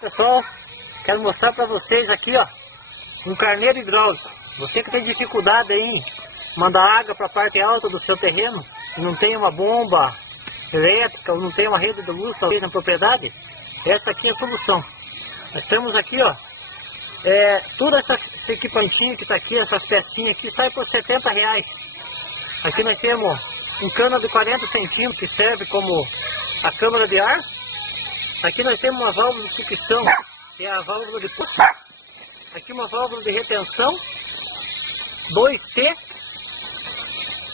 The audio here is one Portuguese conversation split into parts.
Pessoal, quero mostrar para vocês aqui, ó, um carneiro hidráulico. Você que tem dificuldade aí em mandar água para a parte alta do seu terreno, e não tem uma bomba elétrica ou não tem uma rede de luz talvez na propriedade, essa aqui é a solução. Nós temos aqui, ó, tudo esse equipamentinho que está aqui, essas pecinhas aqui, sai por R$70. Aqui nós temos um cano de 40 centímetros que serve como a câmara de ar. Aqui nós temos uma válvula de sucção, que é a válvula de poço. Aqui uma válvula de retenção, 2T,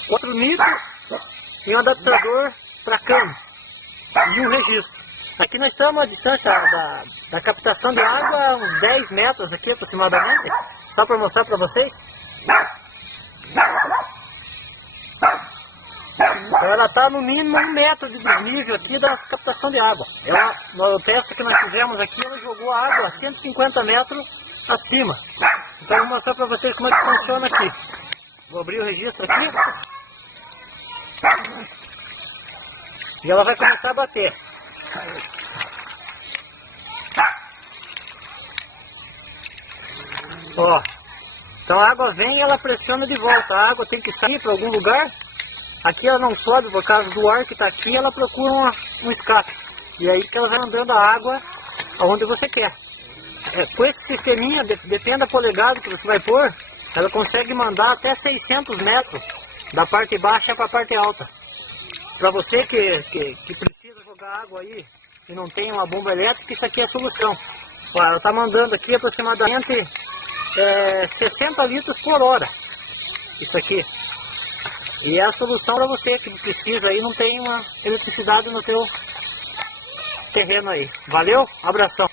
4 nitro e um adaptador para cano e um registro. Aqui nós estamos à distância da captação de água, uns 10 metros aqui aproximadamente, só para mostrar para vocês. Ela está no mínimo 1 metro de desnível aqui da captação de água. No teste que nós fizemos aqui, ela jogou a água a 150 metros acima. Então eu vou mostrar para vocês como é que funciona aqui. Vou abrir o registro aqui. E ela vai começar a bater. Ó, então a água vem e ela pressiona de volta. A água tem que sair para algum lugar. Aqui ela não sobe por causa do ar que está aqui, ela procura um escape. E aí que ela vai mandando a água aonde você quer. Com esse sisteminha, depende da polegada que você vai pôr, ela consegue mandar até 600 metros da parte baixa para a parte alta. Para você que precisa jogar água aí e não tem uma bomba elétrica, isso aqui é a solução. Ó, ela está mandando aqui aproximadamente 60 litros por hora. Isso aqui. E é a solução para você que precisa aí, não tem uma eletricidade no teu terreno aí. Valeu? Abração.